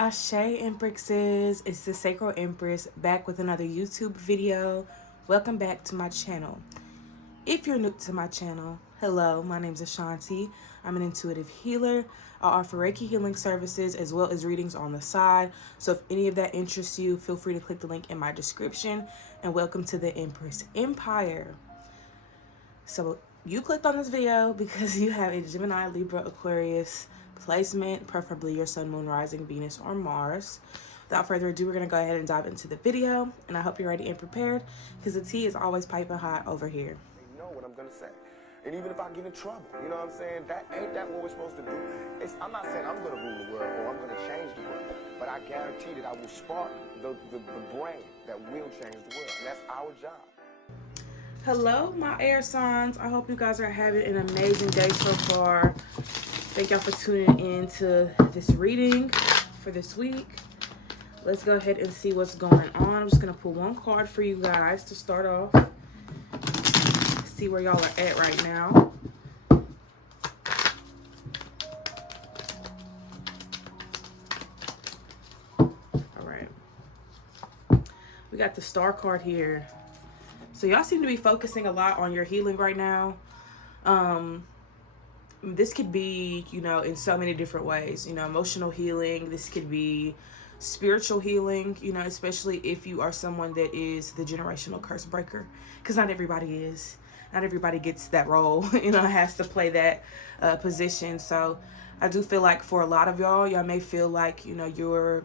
Ashe Empresses, it's the Sacral Empress back with another YouTube video. Welcome back to my channel. If you're new to my channel, hello, my name is Ashanti. I'm an intuitive healer. I offer Reiki healing services as well as readings on the side. So if any of that interests you, feel free to click the link in my description. And welcome to the Empress Empire. So you clicked on this video because you have a Gemini, Libra, Aquarius placement, preferably your sun, moon, rising, Venus, or Mars. Without further ado, we're going to go ahead and dive into the video, and I hope you're ready and prepared because the tea is always piping hot over here. They know what I'm going to say. And even if I get in trouble, you know what I'm saying? That ain't that what we're supposed to do? I'm not saying I'm going to rule the world or I'm going to change the world, but I guarantee that I will spark the brain that will change the world, and that's our job. Hello, my air signs. I hope you guys are having an amazing day so far. Thank y'all for tuning in to this reading for this week. Let's go ahead and see what's going on. I'm just going to pull one card for you guys to start off. See where y'all are at right now. All right. We got the Star card here. So y'all seem to be focusing a lot on your healing right now. This could be, in so many different ways, emotional healing. This could be spiritual healing, especially if you are someone that is the generational curse breaker, because not everybody is. Not everybody gets that role, has to play that position. So I do feel like for a lot of y'all may feel like, you're,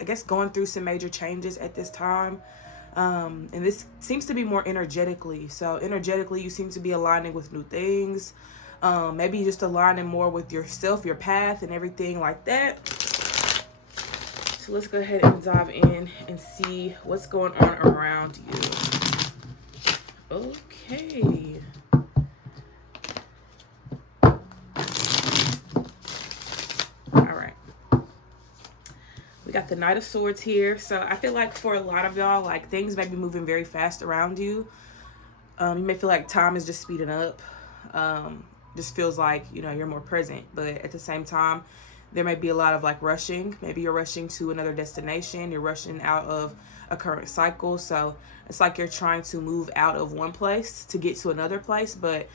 I guess, going through some major changes at this time. And this seems to be more energetically. So energetically, you seem to be aligning with new things. Maybe just aligning more with yourself, your path, and everything like that. So let's go ahead and dive in and see what's going on around you. Okay. All right. We got the Knight of Swords here. So I feel like for a lot of y'all, like things may be moving very fast around you. You may feel like time is just speeding up. Just feels like, you're more present, but at the same time, there may be a lot of like rushing. Maybe you're rushing to another destination. You're rushing out of a current cycle. So it's like you're trying to move out of one place to get to another place. But,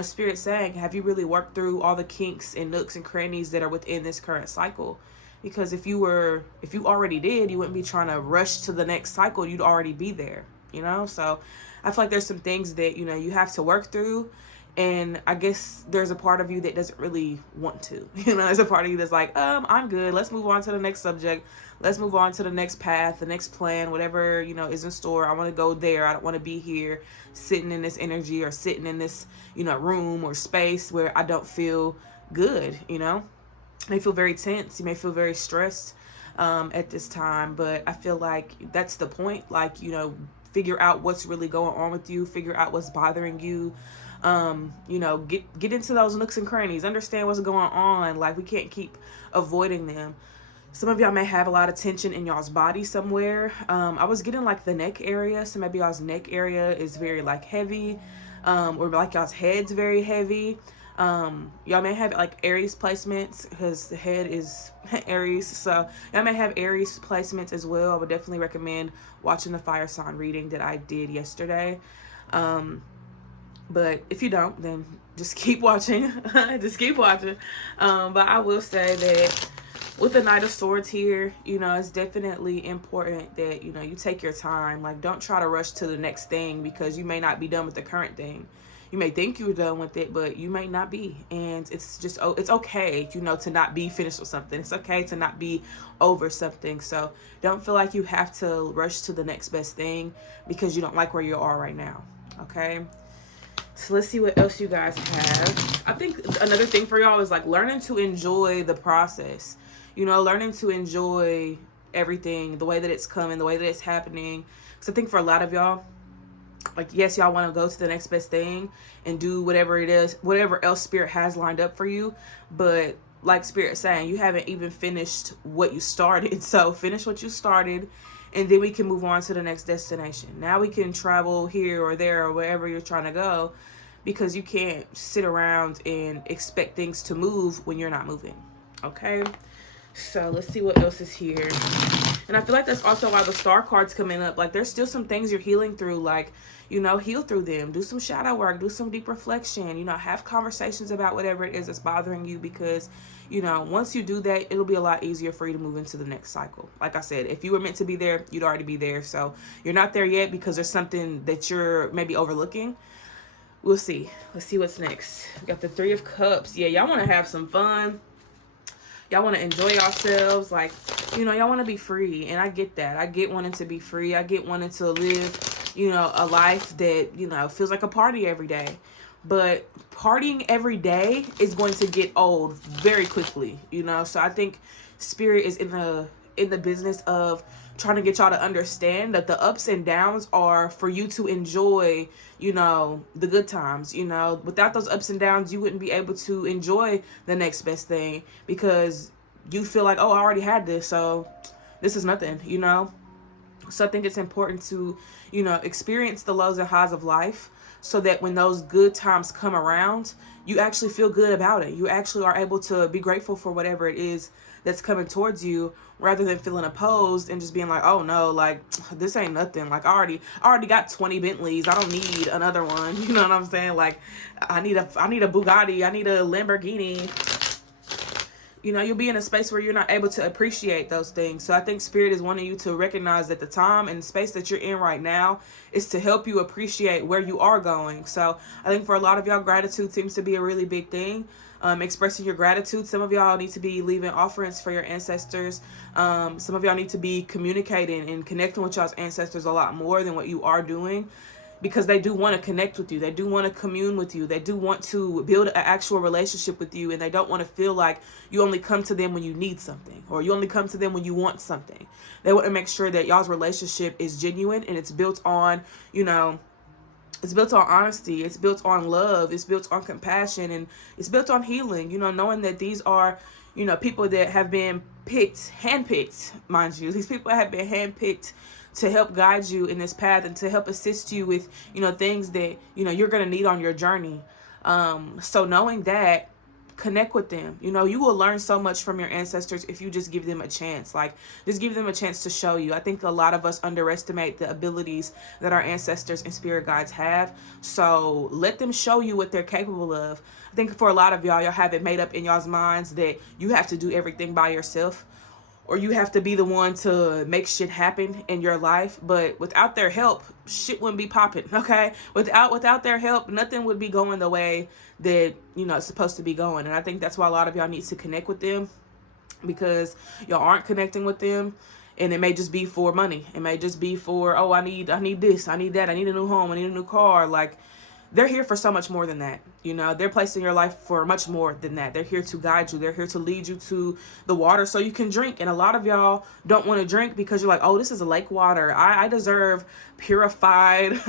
Spirit's saying, have you really worked through all the kinks and nooks and crannies that are within this current cycle? Because if you already did, you wouldn't be trying to rush to the next cycle. You'd already be there, So I feel like there's some things that, you have to work through. And I guess there's a part of you that doesn't really want to, there's a part of you that's like, I'm good. Let's move on to the next subject. Let's move on to the next path, the next plan, whatever, is in store. I want to go there. I don't want to be here sitting in this energy or sitting in this, room or space where I don't feel good, You may feel very tense. You may feel very stressed at this time, but I feel like that's the point. Like, figure out what's really going on with you, figure out what's bothering you. Get into those nooks and crannies, understand what's going on. Like, we can't keep avoiding them. Some of y'all may have a lot of tension in y'all's body somewhere. I was getting like the neck area. So maybe y'all's neck area is very like heavy, or like y'all's head's very heavy. Y'all may have like Aries placements because the head is Aries. So y'all may have Aries placements as well. I would definitely recommend watching the fire sign reading that I did yesterday. But if you don't, then just keep watching. Just keep watching. But I will say that with the Knight of Swords here, it's definitely important that, you take your time. Like, don't try to rush to the next thing because you may not be done with the current thing. You may think you're done with it, but you may not be. And it's okay, to not be finished with something. It's okay to not be over something. So don't feel like you have to rush to the next best thing because you don't like where you are right now. Okay? So let's see what else you guys have. I think another thing for y'all is like learning to enjoy the process. Learning to enjoy everything, the way that it's coming, the way that it's happening. So I think for a lot of y'all, like, yes, y'all want to go to the next best thing and do whatever it is, whatever else Spirit has lined up for you. But like Spirit's saying, you haven't even finished what you started. So finish what you started, and then we can move on to the next destination. Now we can travel here or there or wherever you're trying to go, because you can't sit around and expect things to move when you're not moving. Okay? So let's see what else is here. And I feel like that's also why the star card's coming up. Like, there's still some things you're healing through. Like, heal through them. Do some shadow work. Do some deep reflection. Have conversations about whatever it is that's bothering you, because, once you do that, it'll be a lot easier for you to move into the next cycle. Like I said, if you were meant to be there, you'd already be there. So you're not there yet because there's something that you're maybe overlooking. We'll see. Let's see what's next. We got the Three of Cups. Yeah, y'all want to have some fun. Y'all want to enjoy yourselves. Like, y'all want to be free. And I get that. I get wanting to be free. I get wanting to live, a life that, feels like a party every day. But partying every day is going to get old very quickly, So I think Spirit is in the business of trying to get y'all to understand that the ups and downs are for you to enjoy, the good times. Without those ups and downs, you wouldn't be able to enjoy the next best thing, because you feel like, oh, I already had this, so this is nothing, So I think it's important to, experience the lows and highs of life, so that when those good times come around, you actually feel good about it. You actually are able to be grateful for whatever it is that's coming towards you, rather than feeling opposed and just being like, oh no, like, this ain't nothing. Like, I already got 20 Bentleys. I don't need another one. You know what I'm saying? Like, I need a Bugatti. I need a Lamborghini. You'll be in a space where you're not able to appreciate those things. So I think Spirit is wanting you to recognize that the time and space that you're in right now is to help you appreciate where you are going. So I think for a lot of y'all, gratitude seems to be a really big thing. Expressing your gratitude. Some of y'all need to be leaving offerings for your ancestors. Some of y'all need to be communicating and connecting with y'all's ancestors a lot more than what you are doing, because they do want to connect with you. They do want to commune with you. They do want to build an actual relationship with you, and they don't want to feel like you only come to them when you need something, or you only come to them when you want something. They want to make sure that y'all's relationship is genuine, and it's built on, it's built on honesty. It's built on love. It's built on compassion, and it's built on healing, knowing that these are, people that have been handpicked, mind you. These people have been handpicked to help guide you in this path, and to help assist you with, things that, you're going to need on your journey. So knowing that, connect with them. You will learn so much from your ancestors if you just give them a chance. Like, just give them a chance to show you. I think a lot of us underestimate the abilities that our ancestors and spirit guides have. So let them show you what they're capable of. I think for a lot of y'all have it made up in y'all's minds that you have to do everything by yourself, or you have to be the one to make shit happen in your life. But without their help, shit wouldn't be popping, okay? Without their help, nothing would be going the way that, it's supposed to be going. And I think that's why a lot of y'all need to connect with them, because y'all aren't connecting with them. And it may just be for money. It may just be for, oh, I need this, I need that, I need a new home, I need a new car. Like, they're here for so much more than that. They're placed in your life for much more than that. They're here to guide you. They're here to lead you to the water so you can drink. And a lot of y'all don't want to drink because you're like, oh, this is a lake water. I deserve purified,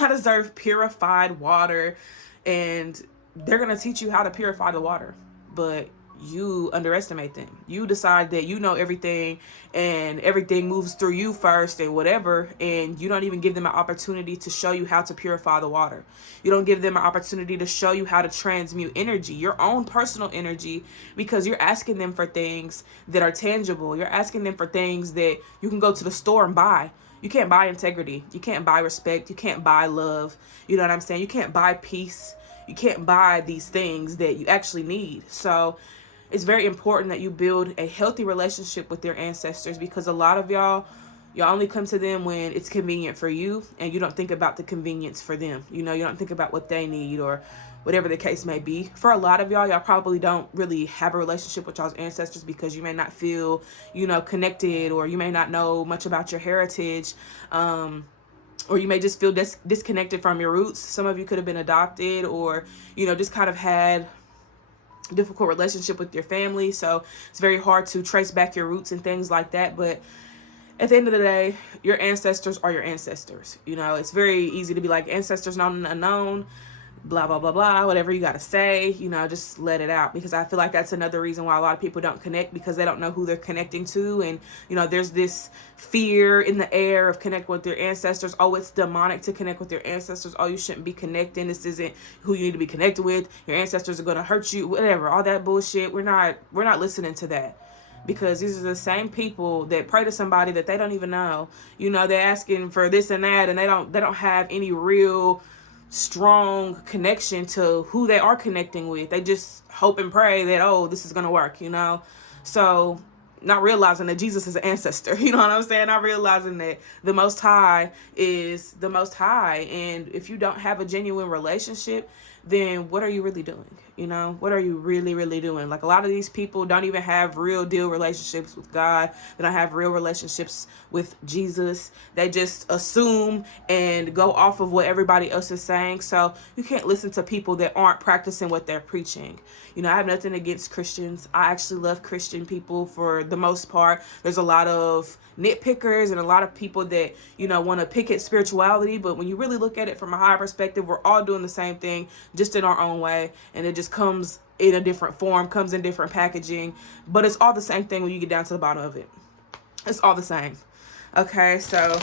I deserve purified water. And they're going to teach you how to purify the water. But you underestimate them. You decide that you know everything, and everything moves through you first and whatever, and you don't even give them an opportunity to show you how to purify the water. You don't give them an opportunity to show you how to transmute energy, your own personal energy, because you're asking them for things that are tangible. You're asking them for things that you can go to the store and buy. You can't buy integrity. You can't buy respect. You can't buy love. You know what I'm saying? You can't buy peace. You can't buy these things that you actually need. So it's very important that you build a healthy relationship with your ancestors, because a lot of y'all only come to them when it's convenient for you, and you don't think about the convenience for them. You don't think about what they need, or whatever the case may be. For a lot of y'all probably don't really have a relationship with y'all's ancestors because you may not feel, connected, or you may not know much about your heritage. Or you may just feel disconnected from your roots. Some of you could have been adopted, or, just kind of had difficult relationship with your family, so it's very hard to trace back your roots and things like that. But at the end of the day, your ancestors are your ancestors. It's very easy to be like, ancestors known and unknown, blah blah blah blah, whatever you got to say, just let it out. Because I feel like that's another reason why a lot of people don't connect, because they don't know who they're connecting to. And there's this fear in the air of connecting with their ancestors. Oh, it's demonic to connect with your ancestors. Oh, you shouldn't be connecting. This isn't who you need to be connected with. Your ancestors are going to hurt you, whatever, all that bullshit. We're not listening to that, because these are the same people that pray to somebody that they don't even know. You know, they're asking for this and that, and they don't have any real strong connection to who they are connecting with. They just hope and pray that, oh, this is gonna work, you know. So not realizing that Jesus is an ancestor, you know what I'm saying? Not realizing that the Most High is the Most High. And if you don't have a genuine relationship, then what are you really doing? You know, what are you really, really doing? Like, a lot of these people don't even have real deal relationships with God. They don't have real relationships with Jesus. They just assume and go off of what everybody else is saying. So you can't listen to people that aren't practicing what they're preaching. You know, I have nothing against Christians. I actually love Christian people for the most part. There's a lot of nitpickers and a lot of people that, you know, want to pick at spirituality, but when you really look at it from a higher perspective, we're all doing the same thing, just in our own way, and it just comes in a different form, comes in different packaging, but it's all the same thing when you get down to the bottom of it. It's all the same. Okay, so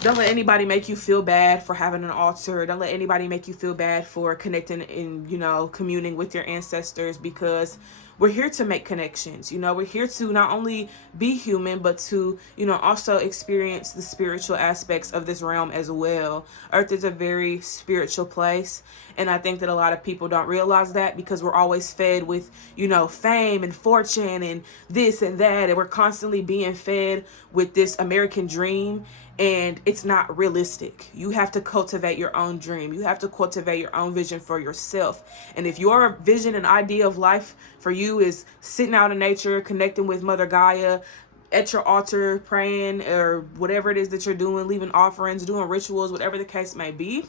don't let anybody make you feel bad for having an altar. Don't let anybody make you feel bad for connecting and, you know, communing with your ancestors, because we're here to make connections. You know, we're here to not only be human, but to, you know, also experience the spiritual aspects of this realm as well. Earth is a very spiritual place. And I think that a lot of people don't realize that, because we're always fed with, you know, fame and fortune and this and that. And we're constantly being fed with this American dream. And it's not realistic. You have to cultivate your own dream. You have to cultivate your own vision for yourself. And if your vision and idea of life for you is sitting out in nature, connecting with Mother Gaia, at your altar, praying, or whatever it is that you're doing, leaving offerings, doing rituals, whatever the case may be,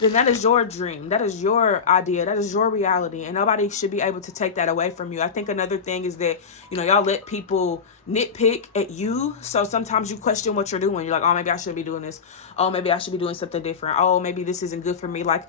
then that is your dream. That is your idea. That is your reality. And nobody should be able to take that away from you. I think another thing is that, you know, y'all let people nitpick at you. So sometimes you question what you're doing. You're like, oh, maybe I shouldn't be doing this. Oh, maybe I should be doing something different. Oh, maybe this isn't good for me. Like,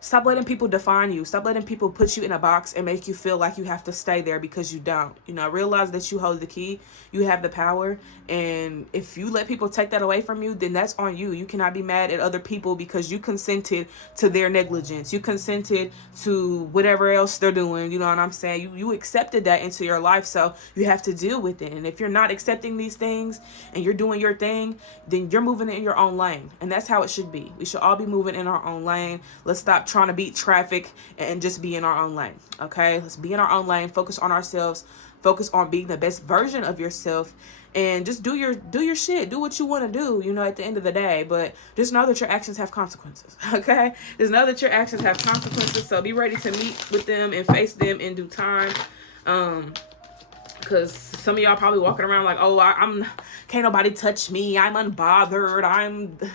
stop letting people define you. Stop letting people put you in a box and make you feel like you have to stay there, because you don't. You know, realize that you hold the key. You have the power. And if you let people take that away from you, then that's on you. You cannot be mad at other people because you consented to their negligence. You consented to whatever else they're doing. You know what I'm saying? You accepted that into your life, so you have to deal with it. And if you're not accepting these things and you're doing your thing, then you're moving in your own lane. And that's how it should be. We should all be moving in our own lane. Let's stop trying to beat traffic and just be in our own lane. Okay, let's be in our own lane. Focus on ourselves. Focus on being the best version of yourself, and just do your shit. Do what you want to do, you know, at the end of the day. But just know that your actions have consequences. Okay, just know that your actions have consequences. So be ready to meet with them and face them in due time. Because some of y'all probably walking around like, oh, I'm can't nobody touch me. I'm unbothered.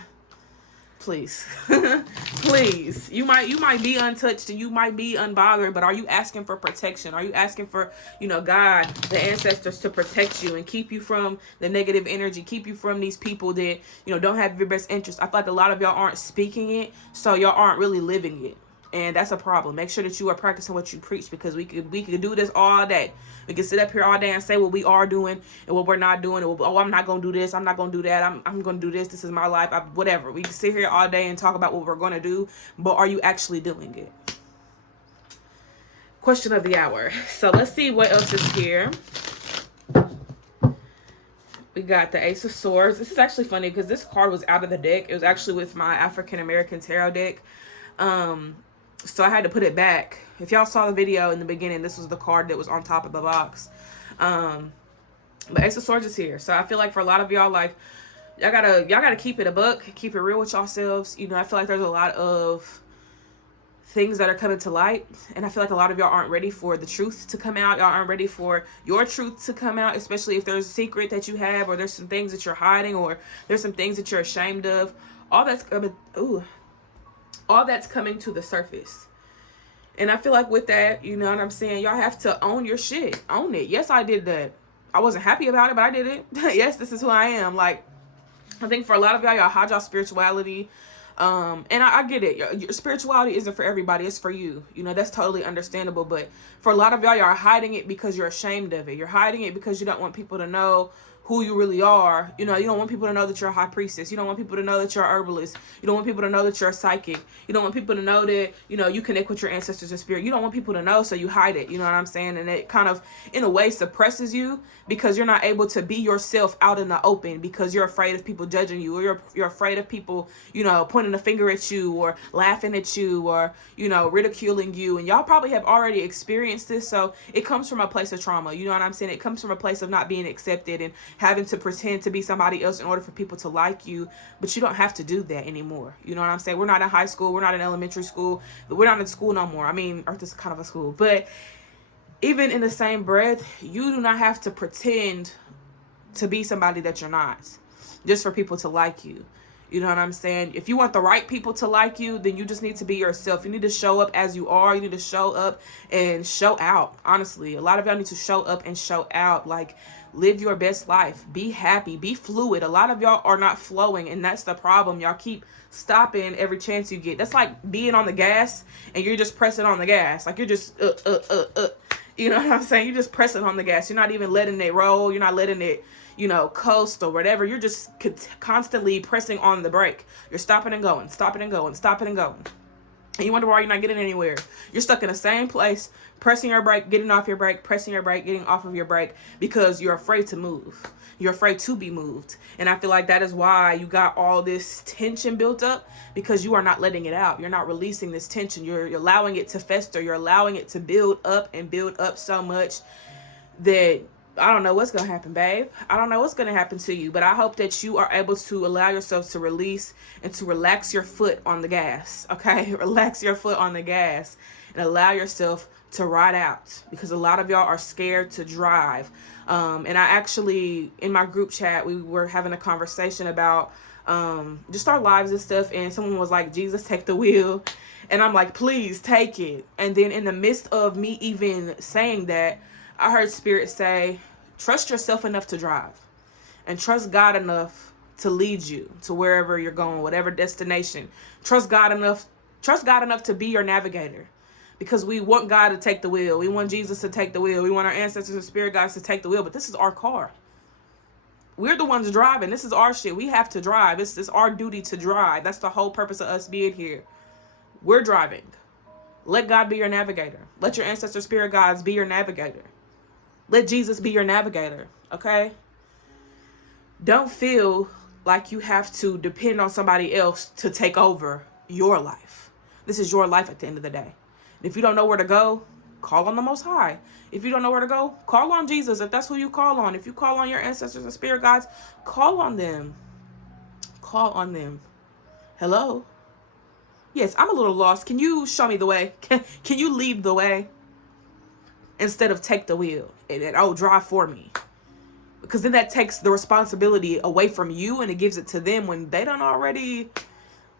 Please, please. You might be untouched and you might be unbothered, but are you asking for protection? Are you asking for, you know, God, the ancestors, to protect you and keep you from the negative energy, keep you from these people that, you know, don't have your best interest? I feel like a lot of y'all aren't speaking it, so y'all aren't really living it. And that's a problem. Make sure that you are practicing what you preach, because we could do this all day. We can sit up here all day and say what we are doing and what we're not doing. Oh, I'm not going to do this. I'm not going to do that. I'm going to do this. This is my life. Whatever. We can sit here all day and talk about what we're going to do, but are you actually doing it? Question of the hour. So let's see what else is here. We got the Ace of Swords. This is actually funny because this card was out of the deck. It was actually with my African American Tarot deck. So I had to put it back. If y'all saw the video in the beginning, this was the card that was on top of the box. But Ace of Swords is here. So I feel like for a lot of y'all, like, y'all gotta keep it a buck, keep it real with yourselves. You know, I feel like there's a lot of things that are coming to light, and I feel like a lot of y'all aren't ready for the truth to come out. Y'all aren't ready for your truth to come out, especially if there's a secret that you have, or there's some things that you're hiding, or there's some things that you're ashamed of. All that's coming to the surface. And I feel like with that, you know what I'm saying, y'all have to own your shit. Own it. Yes, I did that. I wasn't happy about it, but I did it. Yes, this is who I am. Like, I think for a lot of y'all hide y'all spirituality. And I get it. Your spirituality isn't for everybody. It's for you. You know, that's totally understandable. But for a lot of y'all are hiding it because you're ashamed of it. You're hiding it because you don't want people to know who you really are. You know, you don't want people to know that you're a high priestess. You don't want people to know that you're a herbalist. You don't want people to know that you're a psychic. You don't want people to know that, you know, you connect with your ancestors and spirit. You don't want people to know, so you hide it. You know what I'm saying? And it kind of, in a way, suppresses you because you're not able to be yourself out in the open because you're afraid of people judging you, or you're afraid of people, you know, pointing a finger at you or laughing at you or, you know, ridiculing you. And y'all probably have already experienced this, so it comes from a place of trauma. You know what I'm saying? It comes from a place of not being accepted and having to pretend to be somebody else in order for people to like you. But you don't have to do that anymore. You know what I'm saying? We're not in high school. We're not in elementary school. We're not in school no more. I mean, Earth is kind of a school. But even in the same breath, you do not have to pretend to be somebody that you're not just for people to like you. You know what I'm saying? If you want the right people to like you, then you just need to be yourself. You need to show up as you are. You need to show up and show out. Honestly, a lot of y'all need to show up and show out. Like, live your best life. Be happy. Be fluid. A lot of y'all are not flowing, and that's the problem. Y'all keep stopping every chance you get. That's like being on the gas, and you're just pressing on the gas. Like, you're just, You know what I'm saying? You're just pressing on the gas. You're not even letting it roll. You're not letting it, you know, coast or whatever. You're just constantly pressing on the brake. You're stopping and going, stopping and going, stopping and going. And you wonder why you're not getting anywhere. You're stuck in the same place, pressing your brake, getting off your brake, pressing your brake, getting off of your brake, because you're afraid to move. You're afraid to be moved. And I feel like that is why you got all this tension built up, because you are not letting it out. You're not releasing this tension. You're allowing it to fester. You're allowing it to build up so much that I don't know what's going to happen, babe. I don't know what's going to happen to you, but I hope that you are able to allow yourself to release and to relax your foot on the gas, okay? Relax your foot on the gas and allow yourself to ride out, because a lot of y'all are scared to drive. And I actually, in my group chat, we were having a conversation about just our lives and stuff, and someone was like, Jesus, take the wheel. And I'm like, please take it. And then in the midst of me even saying that, I heard Spirit say, trust yourself enough to drive, and trust God enough to lead you to wherever you're going, whatever destination. Trust God enough to be your navigator, because we want God to take the wheel. We want Jesus to take the wheel. We want our ancestors and spirit guides to take the wheel, but this is our car. We're the ones driving. This is our shit. We have to drive. It's our duty to drive. That's the whole purpose of us being here. We're driving. Let God be your navigator. Let your ancestor spirit guides be your navigator. Let Jesus be your navigator, okay? Don't feel like you have to depend on somebody else to take over your life. This is your life at the end of the day. If you don't know where to go, call on the Most High. If you don't know where to go, call on Jesus, if that's who you call on. If you call on your ancestors and spirit guides, call on them. Call on them. Hello? Yes, I'm a little lost. Can you show me the way? Can you lead the way? Instead of take the wheel and drive for me, because then that takes the responsibility away from you and it gives it to them when they don't already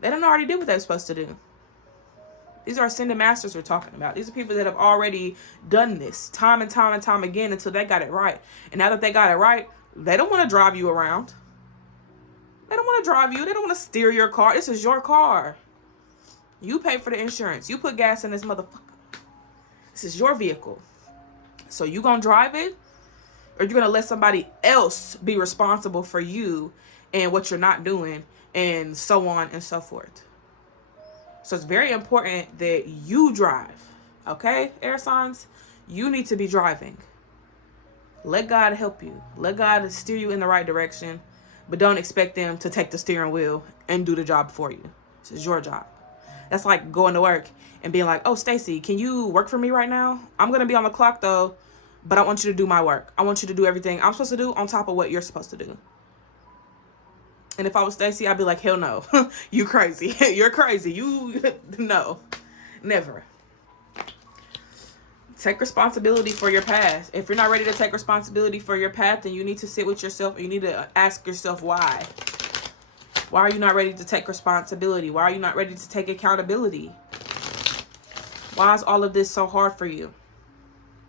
do what they're supposed to do. These are ascended masters we're talking about. These are people that have already done this time and time and time again until they got it right. And now that they got it right, they don't want to drive you around. They don't want to drive you. They don't want to steer your car. This is your car. You pay for the insurance. You put gas in this motherfucker. This is your vehicle. So you gonna drive it, or you gonna let somebody else be responsible for you and what you're not doing, and so on and so forth. So it's very important that you drive, okay, air signs? You need to be driving. Let God help you. Let God steer you in the right direction, but don't expect them to take the steering wheel and do the job for you. This is your job. That's like going to work and being like, oh, Stacy, can you work for me right now? I'm going to be on the clock, though, but I want you to do my work. I want you to do everything I'm supposed to do on top of what you're supposed to do. And if I was Stacy, I'd be like, hell no. You crazy. You're crazy. No. Never. Take responsibility for your past. If you're not ready to take responsibility for your past, then you need to sit with yourself and you need to ask yourself why. Why are you not ready to take responsibility? Why are you not ready to take accountability? Why is all of this so hard for you?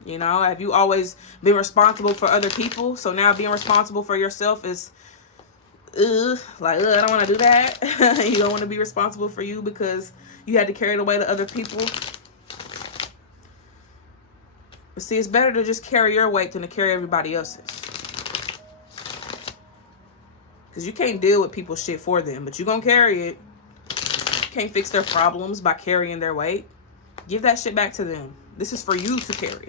You know, have you always been responsible for other people? So now being responsible for yourself is, I don't want to do that. You don't want to be responsible for you because you had to carry the weight of other people. But see, it's better to just carry your weight than to carry everybody else's. Because you can't deal with people's shit for them, but you gonna carry it. You can't fix their problems by carrying their weight. Give that shit back to them. This is for you to carry.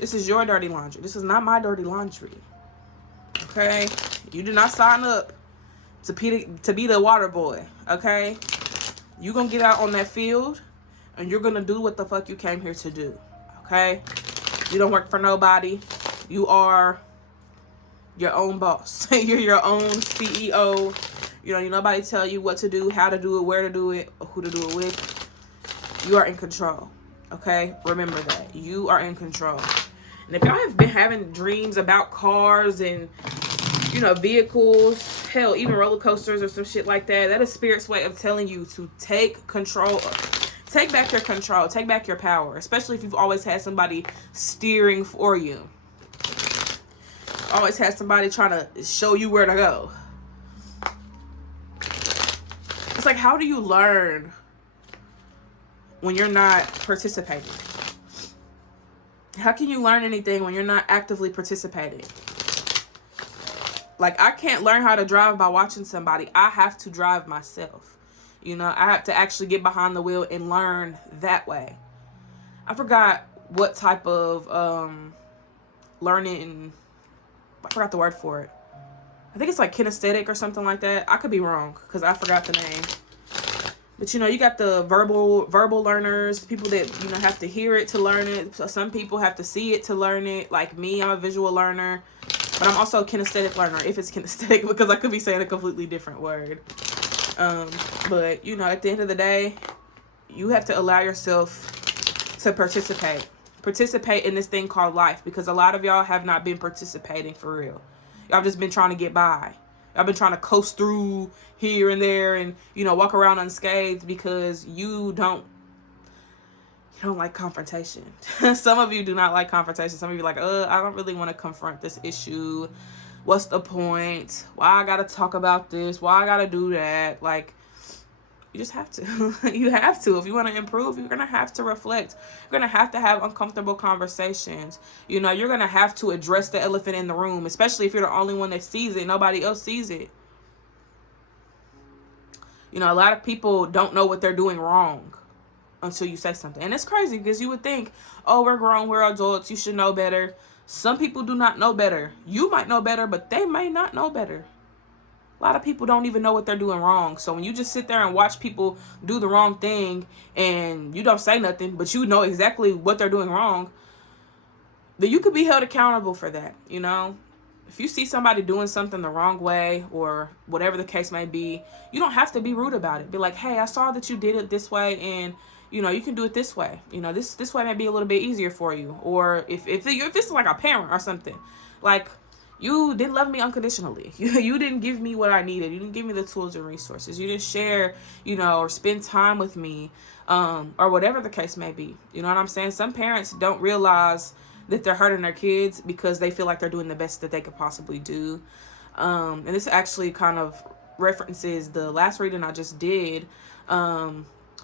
This is your dirty laundry. This is not my dirty laundry. Okay? You did not sign up to be the water boy. Okay? You gonna get out on that field and you're gonna do what the fuck you came here to do. Okay? You don't work for nobody. You are your own boss. You're your own CEO. You don't need nobody to tell you what to do, how to do it, where to do it, or who to do it with. You are in control. Okay? Remember that. You are in control. And if y'all have been having dreams about cars and, you know, vehicles, hell, even roller coasters or some shit like that, that is Spirit's way of telling you to take control. Take back your control. Take back your power. Especially if you've always had somebody steering for you. Always had somebody trying to show you where to go. It's like, how do you learn when you're not participating? How can you learn anything when you're not actively participating? Like, I can't learn how to drive by watching somebody. I have to drive myself. You know, I have to actually get behind the wheel and learn that way. I forgot what type of learning. I forgot the word for it. I think it's like kinesthetic or something like that. I could be wrong because I forgot the name. But, you know, you got the verbal learners, people that, you know, have to hear it to learn it. So some people have to see it to learn it. Like me, I'm a visual learner. But I'm also a kinesthetic learner, if it's kinesthetic, because I could be saying a completely different word. But, you know, at the end of the day, you have to allow yourself to participate. Participate in this thing called life, because a lot of y'all have not been participating for real. Y'all just been trying to get by. Y'all been trying to coast through here and there and, you know, walk around unscathed because you don't like confrontation. Some of you do not like confrontation. Some of you are like, I don't really want to confront this issue. What's the point? Why I gotta talk about this? Why I gotta do that? Like, you just have to. You have to. If you want to improve, you're going to have to reflect. You're going to have uncomfortable conversations. You know, you're going to have to address the elephant in the room, especially if you're the only one that sees it. Nobody else sees it. You know, a lot of people don't know what they're doing wrong until you say something. And it's crazy because you would think, oh, we're grown, we're adults, you should know better. Some people do not know better. You might know better, but they may not know better. A lot of people don't even know what they're doing wrong. So when you just sit there and watch people do the wrong thing and you don't say nothing, but you know exactly what they're doing wrong, then you could be held accountable for that, you know? If you see somebody doing something the wrong way or whatever the case may be, you don't have to be rude about it. Be like, hey, I saw that you did it this way and, you know, you can do it this way. You know, this way may be a little bit easier for you. Or if this is like a parent or something, like, you didn't love me unconditionally. You didn't give me what I needed. You didn't give me the tools and resources. You didn't share, you know, or spend time with me, or whatever the case may be. You know what I'm saying? Some parents don't realize that they're hurting their kids because they feel like they're doing the best that they could possibly do. And this actually kind of references the last reading I just did,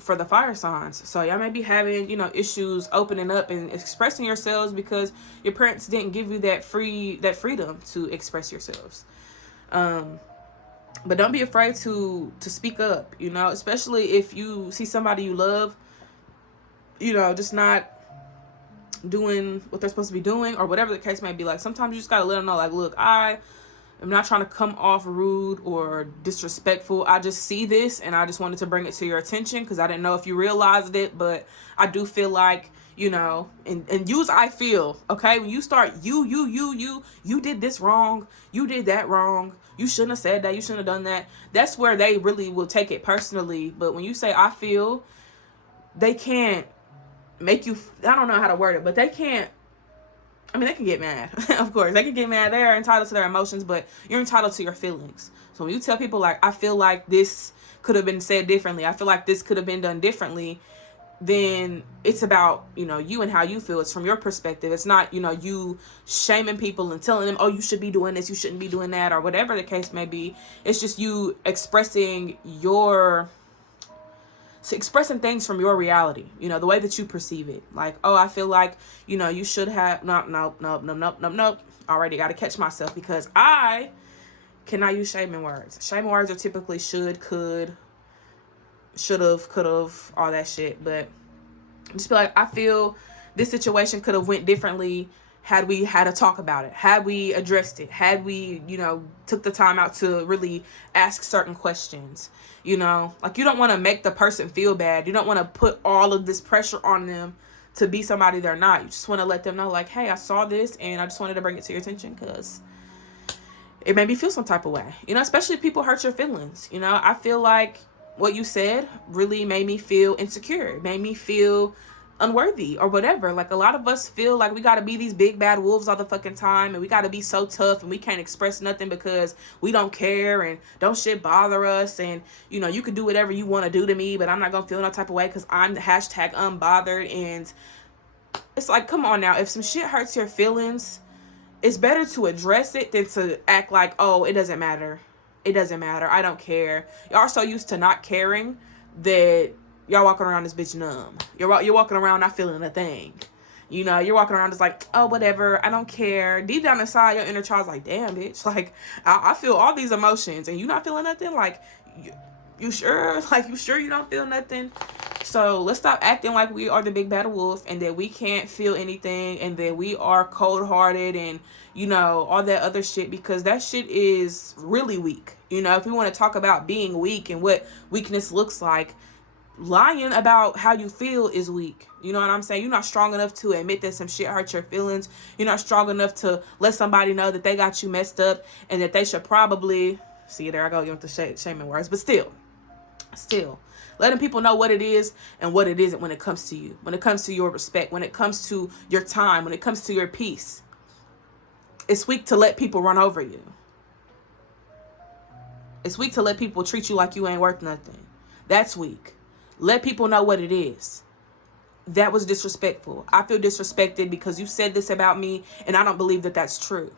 for the fire signs. So y'all may be having, you know, issues opening up and expressing yourselves because your parents didn't give you that freedom to express yourselves. But don't be afraid to speak up, you know, especially if you see somebody you love, you know, just not doing what they're supposed to be doing or whatever the case may be. Like, sometimes you just gotta let them know, like, look, I'm not trying to come off rude or disrespectful. I just see this and I just wanted to bring it to your attention because I didn't know if you realized it, but I do feel like, you know, and use I feel, okay? When you start you did this wrong, you did that wrong, you shouldn't have said that, you shouldn't have done that. That's where they really will take it personally. But when you say I feel, they can't make you, I don't know how to word it, but they can't, I mean, they can get mad. Of course, they can get mad. They're entitled to their emotions, but you're entitled to your feelings. So when you tell people, like, I feel like this could have been said differently, I feel like this could have been done differently, then it's about, you know, you and how you feel. It's from your perspective. It's not, you know, you shaming people and telling them, oh, you should be doing this, you shouldn't be doing that, or whatever the case may be. It's just you expressing things from your reality, you know, the way that you perceive it. Like, oh, I feel like, you know, you should have, nope. Already got to catch myself because I cannot use shaming words. Shaming words are typically should, could, should've, could've, all that shit. But just be like, I feel this situation could have went differently had we had a talk about it, had we addressed it, had we, took the time out to really ask certain questions. Like, you don't want to make the person feel bad. You don't want to put all of this pressure on them to be somebody they're not. You just want to let them know, like, hey, I saw this and I just wanted to bring it to your attention because it made me feel some type of way. Especially if people hurt your feelings. I feel like what you said really made me feel insecure. It made me feel unworthy or whatever. Like, a lot of us feel like we got to be these big bad wolves all the fucking time, and we got to be so tough, and we can't express nothing because we don't care and don't shit bother us, and you can do whatever you want to do to me, but I'm not gonna feel no type of way because I'm the hashtag unbothered. And it's like, come on now, if some shit hurts your feelings, it's better to address it than to act like, oh, it doesn't matter, I don't care. Y'all are so used to not caring that y'all walking around this bitch numb. You're walking around not feeling a thing. You're walking around just like, oh, whatever, I don't care. Deep down inside, your inner child's like, damn, bitch, like, I feel all these emotions and you not feeling nothing? Like, you sure? Like, you sure you don't feel nothing? So let's stop acting like we are the big bad wolf and that we can't feel anything and that we are cold-hearted and, all that other shit, because that shit is really weak. If we want to talk about being weak and what weakness looks like, lying about how you feel is weak. You know what I'm saying? You're not strong enough to admit that some shit hurt your feelings. You're not strong enough to let somebody know that they got you messed up and that they should probably, see, there I go, with the shaming words, but still letting people know what it is and what it isn't when it comes to you, when it comes to your respect, when it comes to your time, when it comes to your peace. It's weak to let people run over you. It's weak to let people treat you like you ain't worth nothing. That's weak. Let people know what it is. That was disrespectful. I feel disrespected because you said this about me and I don't believe that that's true.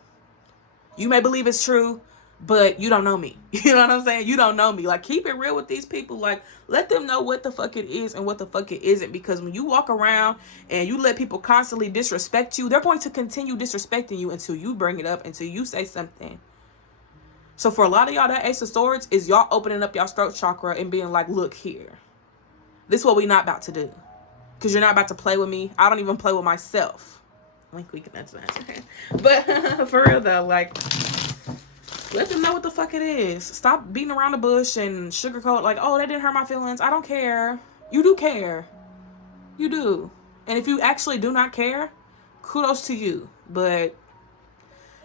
You may believe it's true, but you don't know me. You know what I'm saying? You don't know me. Like, keep it real with these people. Like, let them know what the fuck it is and what the fuck it isn't. Because when you walk around and you let people constantly disrespect you, they're going to continue disrespecting you until you bring it up, until you say something. So for a lot of y'all, that Ace of Swords is y'all opening up y'all throat chakra and being like, look here. This is what we not about to do. Because you're not about to play with me. I don't even play with myself. Like, we can answer that. But for real though, like, let them know what the fuck it is. Stop beating around the bush and sugarcoat like, oh, that didn't hurt my feelings. I don't care. You do care. You do. And if you actually do not care, kudos to you. But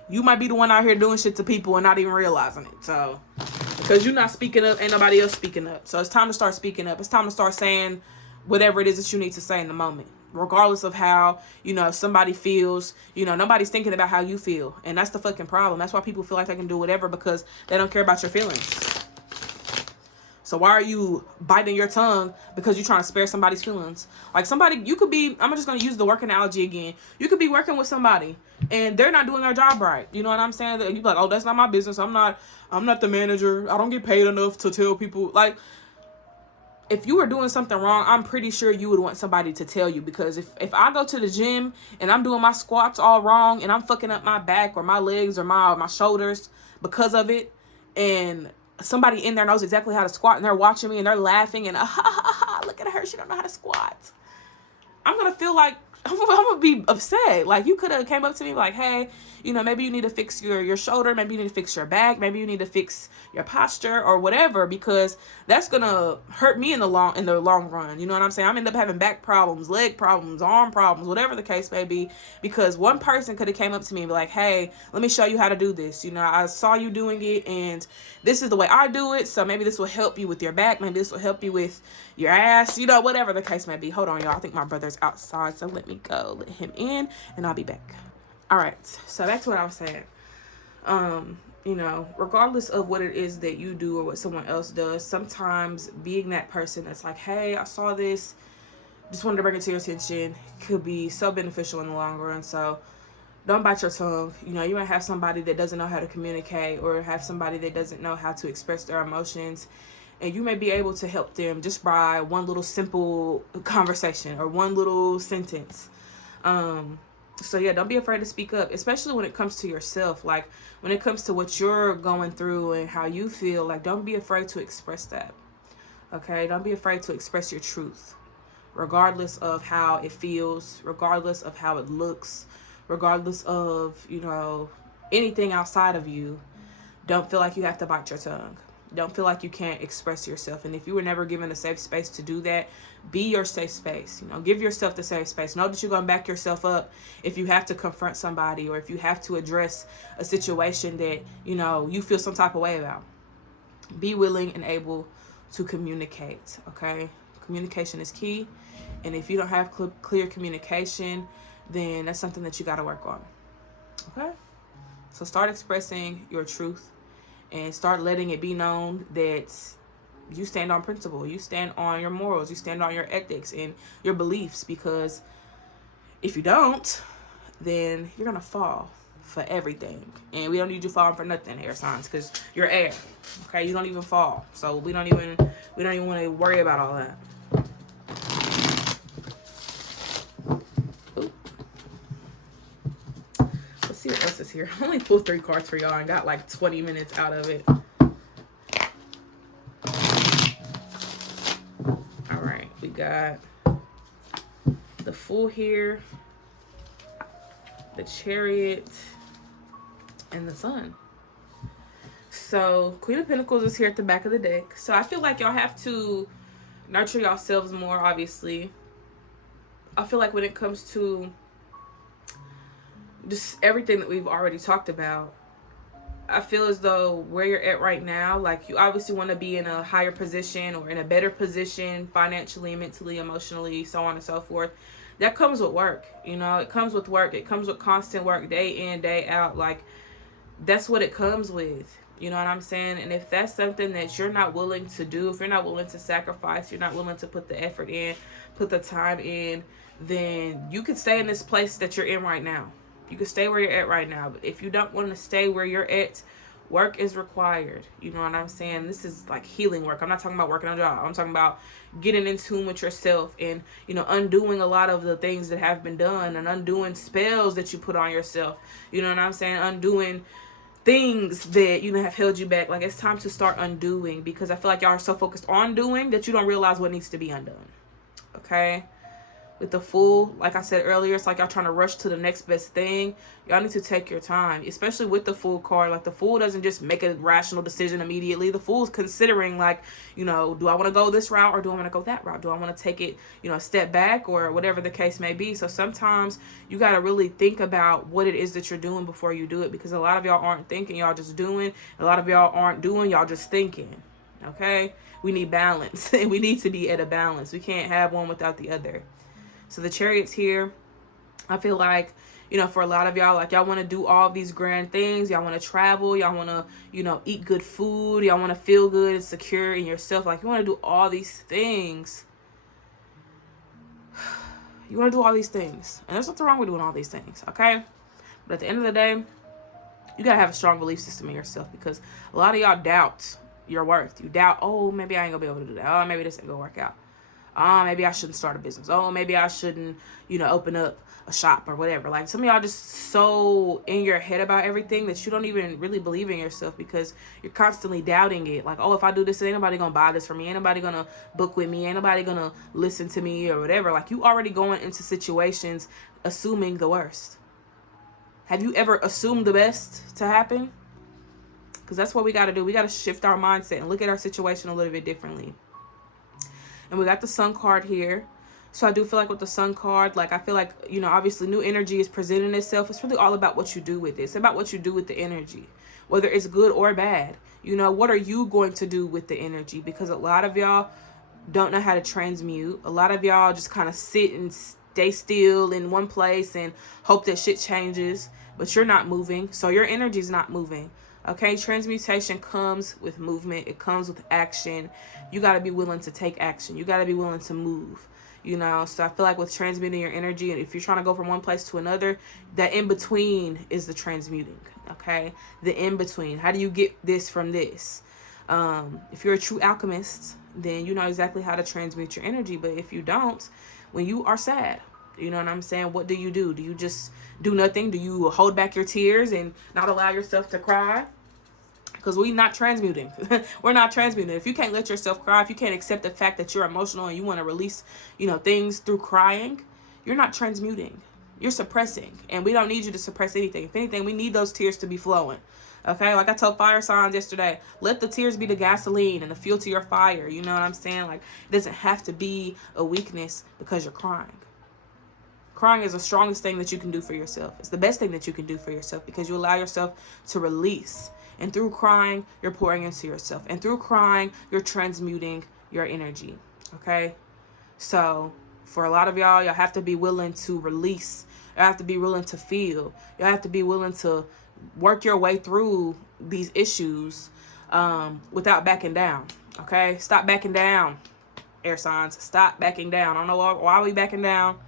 you might be the one out here doing shit to people and not even realizing it. So, because you're not speaking up, ain't nobody else speaking up. So it's time to start speaking up. It's time to start saying whatever it is that you need to say in the moment. Regardless of how, somebody feels, nobody's thinking about how you feel. And that's the fucking problem. That's why people feel like they can do whatever, because they don't care about your feelings. So why are you biting your tongue because you're trying to spare somebody's feelings? Like, somebody, you could be, I'm just going to use the work analogy again. You could be working with somebody and they're not doing their job right. You know what I'm saying? And you're like, oh, that's not my business. I'm not the manager. I don't get paid enough to tell people. Like, if you were doing something wrong, I'm pretty sure you would want somebody to tell you. Because if I go to the gym and I'm doing my squats all wrong and I'm fucking up my back or my legs or my shoulders because of it, and somebody in there knows exactly how to squat and they're watching me and they're laughing and look at her, she don't know how to squat, I'm gonna feel like I'm gonna be upset. Like, you could have came up to me like, hey, maybe you need to fix your shoulder, maybe you need to fix your back, maybe you need to fix your posture or whatever, because that's gonna hurt me in the long run. You know what I'm saying? I'm end up having back problems, leg problems, arm problems, whatever the case may be, because one person could have came up to me and be like, hey, let me show you how to do this. I saw you doing it and this is the way I do it, so maybe this will help you with your back, maybe this will help you with your ass, whatever the case may be. Hold on, y'all. I think my brother's outside, so let me go let him in and I'll be back. All right, so back to what I was saying. Regardless of what it is that you do or what someone else does, sometimes being that person that's like, hey, I saw this, just wanted to bring it to your attention, could be so beneficial in the long run. So don't bite your tongue. You might have somebody that doesn't know how to communicate or have somebody that doesn't know how to express their emotions. And you may be able to help them just by one little simple conversation or one little sentence. So yeah, don't be afraid to speak up, especially when it comes to yourself. Like when it comes to what you're going through and how you feel, like don't be afraid to express that. Okay? Don't be afraid to express your truth, regardless of how it feels, regardless of how it looks, regardless of, anything outside of you. Don't feel like you have to bite your tongue. Don't feel like you can't express yourself. And if you were never given a safe space to do that, be your safe space. Give yourself the safe space. Know that you're going to back yourself up if you have to confront somebody or if you have to address a situation that, you feel some type of way about. Be willing and able to communicate, okay? Communication is key. And if you don't have clear communication, then that's something that you got to work on, okay? So start expressing your truth and start letting it be known that you stand on principle, you stand on your morals, you stand on your ethics and your beliefs, because if you don't, then you're gonna fall for everything. And we don't need you falling for nothing, air signs, because you're air. Okay, you don't even fall. So we don't even want to worry about all that. Ooh. Let's see what else is here. I only pulled 3 cards for y'all and got like 20 minutes out of it. Alright, we got the Fool here, the Chariot, and the Sun. So Queen of Pentacles is here at the back of the deck. So I feel like y'all have to nurture yourselves more, obviously. I feel like when it comes to just everything that we've already talked about, I feel as though where you're at right now, like you obviously want to be in a higher position or in a better position financially, mentally, emotionally, so on and so forth. That comes with work. It comes with work. It comes with constant work, day in, day out. Like that's what it comes with. You know what I'm saying? And if that's something that you're not willing to do, if you're not willing to sacrifice, you're not willing to put the effort in, put the time in, then you can stay in this place that you're in right now. You can stay where you're at right now. But if you don't want to stay where you're at, work is required. You know what I'm saying? This is like healing work. I'm not talking about working on a job. I'm talking about getting in tune with yourself and, undoing a lot of the things that have been done and undoing spells that you put on yourself. You know what I'm saying? Undoing things that, have held you back. Like it's time to start undoing, because I feel like y'all are so focused on doing that you don't realize what needs to be undone. Okay? With the Fool, like I said earlier, it's like y'all trying to rush to the next best thing. Y'all need to take your time, especially with the Fool card. Like the Fool doesn't just make a rational decision immediately. The Fool's considering like, do I want to go this route or do I want to go that route? Do I want to take it, a step back or whatever the case may be? So sometimes you got to really think about what it is that you're doing before you do it, because a lot of y'all aren't thinking, y'all just doing. A lot of y'all aren't doing, y'all just thinking. Okay? We need balance. And we need to be at a balance. We can't have one without the other. So the Chariot's here. I feel like, for a lot of y'all, like y'all want to do all these grand things. Y'all want to travel. Y'all want to, eat good food. Y'all want to feel good and secure in yourself. Like you want to do all these things. You want to do all these things. And there's nothing wrong with doing all these things, okay? But at the end of the day, you got to have a strong belief system in yourself, because a lot of y'all doubt your worth. You doubt, oh, maybe I ain't going to be able to do that. Oh, maybe this ain't going to work out. Maybe I shouldn't start a business. Oh, maybe I shouldn't, open up a shop or whatever. Like some of y'all just so in your head about everything that you don't even really believe in yourself, because you're constantly doubting it. Like, oh, if I do this, ain't nobody gonna buy this for me. Ain't nobody gonna book with me. Ain't nobody gonna listen to me or whatever. Like you already going into situations assuming the worst. Have you ever assumed the best to happen? Because that's what we got to do. We got to shift our mindset and look at our situation a little bit differently. And we got the Sun card here. So I do feel like with the Sun card, like I feel like, obviously new energy is presenting itself. It's really all about what you do with it. It's about what you do with the energy, whether it's good or bad. What are you going to do with the energy? Because a lot of y'all don't know how to transmute. A lot of y'all just kind of sit and stay still in one place and hope that shit changes, but you're not moving. So your energy's not moving. Okay, transmutation comes with movement. It comes with action. You got to be willing to take action. You got to be willing to move, So I feel like with transmuting your energy, and if you're trying to go from one place to another, that in between is the transmuting, okay? The in between. How do you get this from this? If you're a true alchemist, then you know exactly how to transmute your energy. But if you don't, when you are sad, You know what I'm saying? What do? Do you just do nothing? Do you hold back your tears and not allow yourself to cry? Because we're not transmuting. We're not transmuting. If you can't let yourself cry, if you can't accept the fact that you're emotional and you want to release, things through crying, you're not transmuting. You're suppressing. And we don't need you to suppress anything. If anything, we need those tears to be flowing. Okay? Like I told fire signs yesterday, let the tears be the gasoline and the fuel to your fire. You know what I'm saying? Like, it doesn't have to be a weakness because you're crying. Crying is the strongest thing that you can do for yourself. It's the best thing that you can do for yourself because you allow yourself to release. And through crying, you're pouring into yourself. And through crying, you're transmuting your energy. Okay? So, for a lot of y'all have to be willing to release. You have to be willing to feel. You have to be willing to work your way through these issues without backing down. Okay? Stop backing down, air signs. Stop backing down. I don't know why we backing down.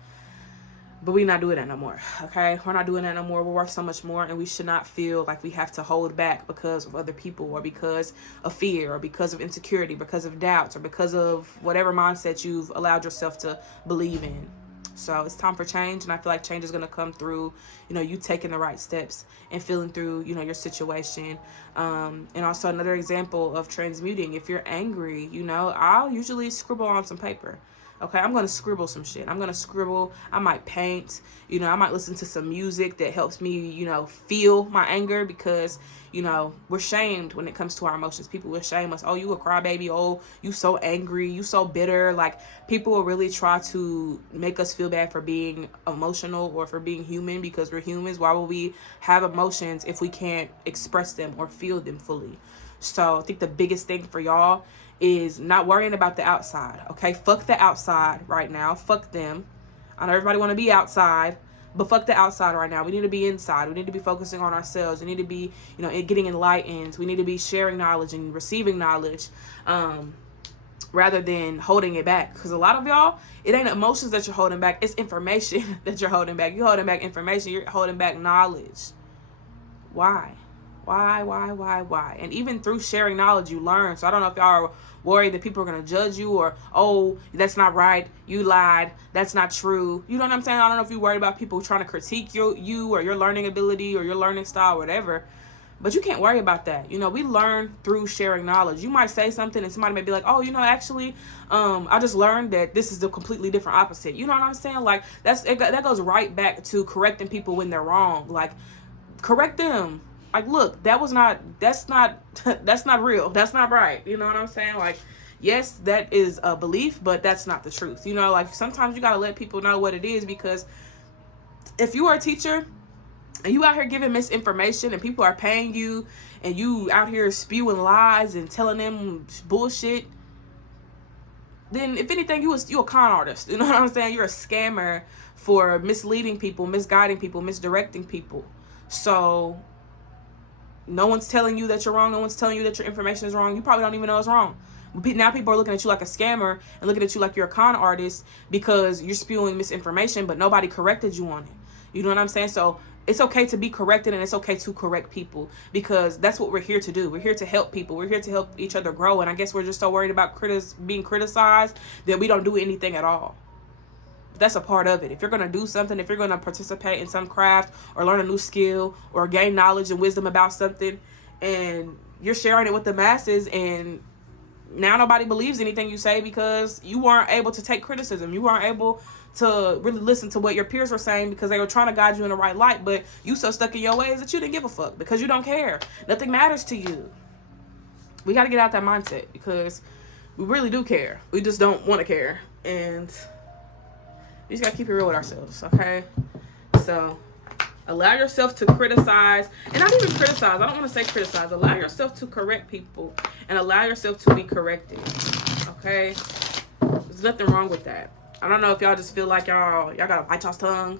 But we're not doing that no more, okay? We're not doing that no more. We're worth so much more, and we should not feel like we have to hold back because of other people or because of fear or because of insecurity, because of doubts or because of whatever mindset you've allowed yourself to believe in. So it's time for change, and I feel like change is going to come through, you taking the right steps and feeling through, your situation. And also another example of transmuting, if you're angry, I'll usually scribble on some paper. Okay, I'm going to scribble some shit. I'm going to scribble. I might paint. I might listen to some music that helps me, feel my anger because, we're shamed when it comes to our emotions. People will shame us. Oh, you a crybaby. Oh, you so angry. You so bitter. Like, people will really try to make us feel bad for being emotional or for being human because we're humans. Why would we have emotions if we can't express them or feel them fully? So I think the biggest thing for y'all is not worrying about the outside, okay? Fuck the outside right now. Fuck them. I know everybody want to be outside, but fuck the outside right now. We need to be inside. We need to be focusing on ourselves. We need to be, getting enlightened. We need to be sharing knowledge and receiving knowledge rather than holding it back. Because a lot of y'all, it ain't emotions that you're holding back. It's information that you're holding back. You're holding back information. You're holding back knowledge. Why? Why? And even through sharing knowledge, you learn. So I don't know if y'all are worried that people are going to judge you or, oh, that's not right. You lied. That's not true. You know what I'm saying? I don't know if you're worried about people trying to critique you or your learning ability or your learning style, whatever. But you can't worry about that. We learn through sharing knowledge. You might say something and somebody may be like, oh, actually, I just learned that this is the completely different opposite. You know what I'm saying? Like, that goes right back to correcting people when they're wrong. Like, correct them. Like, look, that's not real. That's not right. You know what I'm saying? Like, yes, that is a belief, but that's not the truth. Like, sometimes you got to let people know what it is, because if you are a teacher and you out here giving misinformation and people are paying you and you out here spewing lies and telling them bullshit, then if anything, you a con artist. You know what I'm saying? You're a scammer for misleading people, misguiding people, misdirecting people. So no one's telling you that you're wrong. No one's telling you that your information is wrong. You probably don't even know it's wrong. Now people are looking at you like a scammer and looking at you like you're a con artist because you're spewing misinformation, but nobody corrected you on it. You know what I'm saying? So it's okay to be corrected, and it's okay to correct people, because that's what we're here to do. We're here to help people. We're here to help each other grow. And I guess we're just so worried about being criticized that we don't do anything at all. That's a part of it. If you're going to do something, if you're going to participate in some craft or learn a new skill or gain knowledge and wisdom about something, and you're sharing it with the masses, and now nobody believes anything you say because you weren't able to take criticism. You weren't able to really listen to what your peers were saying because they were trying to guide you in the right light, but you so stuck in your ways that you didn't give a fuck because you don't care. Nothing matters to you. We got to get out that mindset, because we really do care. We just don't want to care. And we just got to keep it real with ourselves, okay? So allow yourself to criticize, and not even criticize. I don't want to say criticize. Allow yourself to correct people and allow yourself to be corrected, okay? There's nothing wrong with that. I don't know if y'all just feel like y'all got to bite y'all's tongue.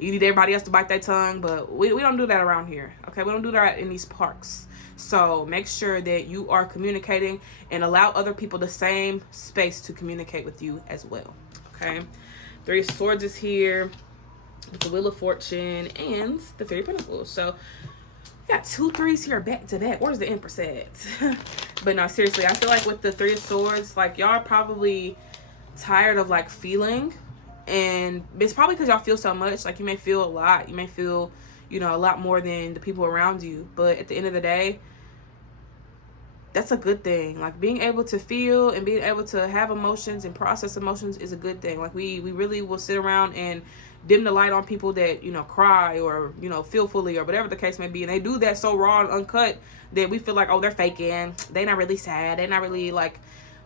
You need everybody else to bite their tongue, but we don't do that around here, okay? We don't do that in these parks. So make sure that you are communicating and allow other people the same space to communicate with you as well, okay? Three of Swords is here, the Wheel of Fortune, and the Three of Pentacles. So we got 2 3s here back to back. Where's the Empress at? But no, seriously, I feel like with the Three of Swords, like, y'all are probably tired of like feeling And it's probably because y'all feel so much. Like, you may feel a lot. You may feel, you know, a lot more than the people around you. But at the end of the day, that's a good thing. Like, being able to feel and being able to have emotions and process emotions is a good thing. Like, we really will sit around and dim the light on people that, you know, cry or, you know, feel fully or whatever the case may be. And they do that so raw and uncut that we feel like, oh, they're faking. They're not really sad. They're not really, like,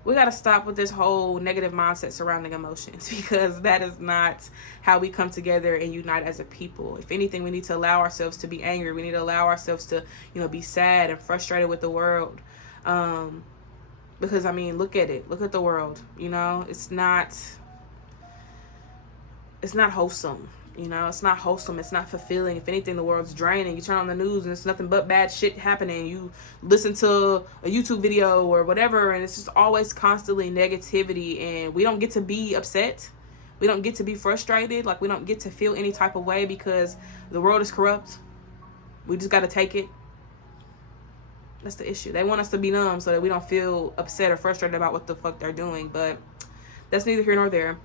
we got to stop with this whole negative mindset surrounding emotions, because that is not how we come together and unite as a people. If anything, we need to allow ourselves to be angry. We need to allow ourselves to, you know, be sad and frustrated with the world. Because, I mean, look at it. Look at the world. You know, it's not wholesome. You know, it's not wholesome. It's not fulfilling. If anything, the world's draining. You turn on the news and it's nothing but bad shit happening. You listen to a YouTube video or whatever, and it's just always constantly negativity. And we don't get to be upset. We don't get to be frustrated. Like, we don't get to feel any type of way because the world is corrupt. We just got to take it. That's the issue. They want us to be numb so that we don't feel upset or frustrated about what the fuck they're doing. But that's neither here nor there.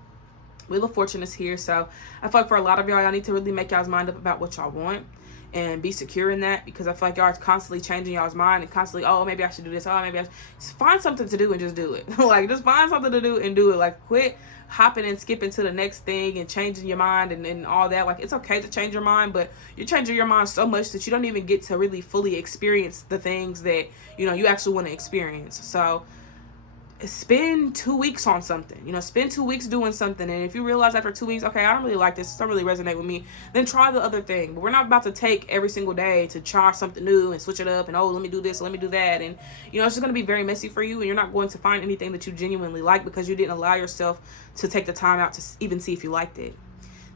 Wheel of Fortune is here, so I feel like for a lot of y'all need to really make y'all's mind up about what y'all want and be secure in that, because I feel like y'all are constantly changing y'all's mind and constantly, oh, maybe I should do this, oh, maybe I should. Just find something to do and just do it. Like, just find something to do and do it. Like, quit hopping and skipping to the next thing and changing your mind and all that. Like, it's okay to change your mind, but you're changing your mind so much that you don't even get to really fully experience the things that, you know, you actually want to experience. So spend 2 weeks on something, you know, spend 2 weeks doing something. And if you realize after 2 weeks, okay, I don't really like this, it doesn't really resonate with me, then try the other thing. But we're not about to take every single day to try something new and switch it up and, oh, let me do this, let me do that. And, you know, it's just going to be very messy for you, and you're not going to find anything that you genuinely like because you didn't allow yourself to take the time out to even see if you liked it.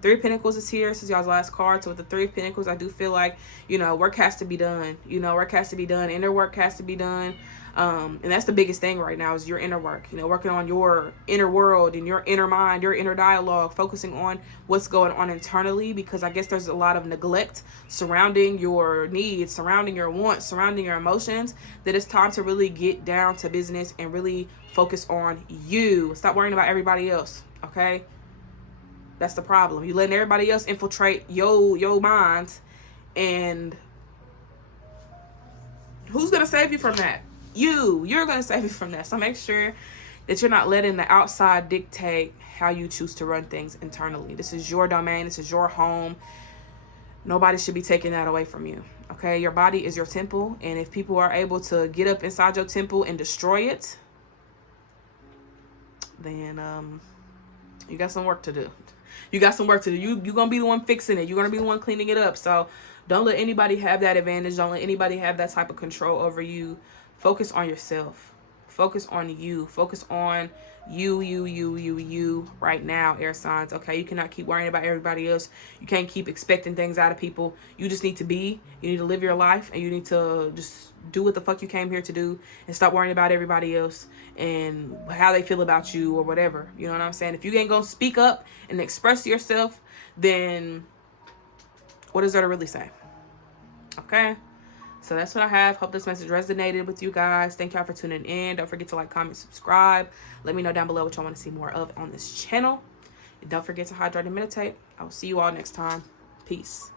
Three of Pentacles is here. This is y'all's last card. So with the Three of Pentacles, I do feel like, you know, work has to be done. You know, work has to be done. Inner work has to be done. And that's the biggest thing right now is your inner work. You know, working on your inner world and your inner mind, your inner dialogue, focusing on what's going on internally, because I guess there's a lot of neglect surrounding your needs, surrounding your wants, surrounding your emotions, that it's time to really get down to business and really focus on you. Stop worrying about everybody else, okay? That's the problem. You letting everybody else infiltrate your mind, and who's gonna save you from that? You're gonna save you from that. So make sure that you're not letting the outside dictate how you choose to run things internally. This is your domain. This is your home. Nobody should be taking that away from you. Okay, your body is your temple, and if people are able to get up inside your temple and destroy it, then you got some work to do. You got some work to do. You're going to be the one fixing it. You're going to be the one cleaning it up. So don't let anybody have that advantage. Don't let anybody have that type of control over you. Focus on yourself. Focus on you. Focus on you right now, air signs. Okay, you cannot keep worrying about everybody else. You can't keep expecting things out of people. You just need to be. You need to live your life, and you need to just do what the fuck you came here to do, and stop worrying about everybody else and how they feel about you or whatever. You know what I'm saying? If you ain't gonna speak up and express yourself, then what is there to really say? Okay, so that's what I have. Hope this message resonated with you guys. Thank y'all for tuning in. Don't forget to like, comment, subscribe. Let me know down below what y'all want to see more of on this channel. And don't forget to hydrate and meditate. I will see you all next time. Peace.